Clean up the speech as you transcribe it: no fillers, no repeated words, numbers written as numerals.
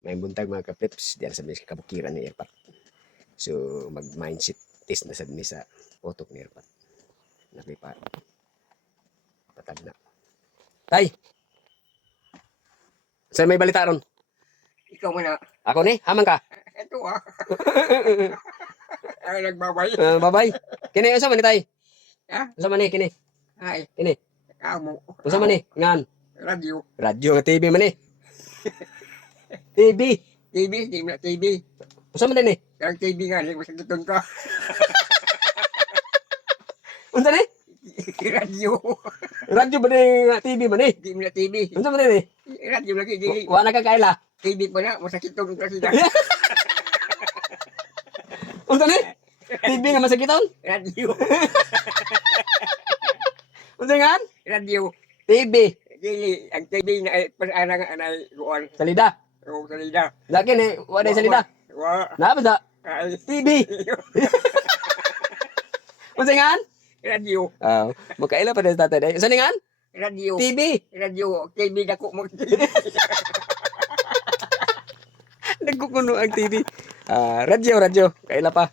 May buntag mga kaplips diyan sa miskin kabukiran ni Erpat. So mag-mindset test na sad ni sa utok ni Erpat. Nakipa patag na. Tay. Sa may balita ron. Ikaw muna. Ako ni, haman ka. Ito Ay, nagbabay. Babay. Kini unsa man ni tay? Ha? Unsa man ni kini? Ay, Kini. amo. Unsa man ni? Ngan. Radio. Radyo nga TV man ni. TV. TV, di mo na TV. Unsa man ni? Ang TV nga, hindi mo sagutin ka. Unsa ni? Radio. Radyo ba ni TV man ni? Di mo na TV. Unsa man ni? Radio lagi, di. Wa na ka kaila. TV pa na, masakit tong kasi na. Unsa ni? TV nga masakiton? Radio. Unsa ngan? Radio. TV. Dili, ang TV na ay pasarang anay kuan. Salida. O salida. Laki ni wa day salida. Wa. Napa sa Ay, TV. Unsa ngan? radio. Makaila pa sa tatay day. Unsa ngan? Radio. TV. Radio. TV na ko mo. Nagkukuno ang TV. Radyo. Kaila pa.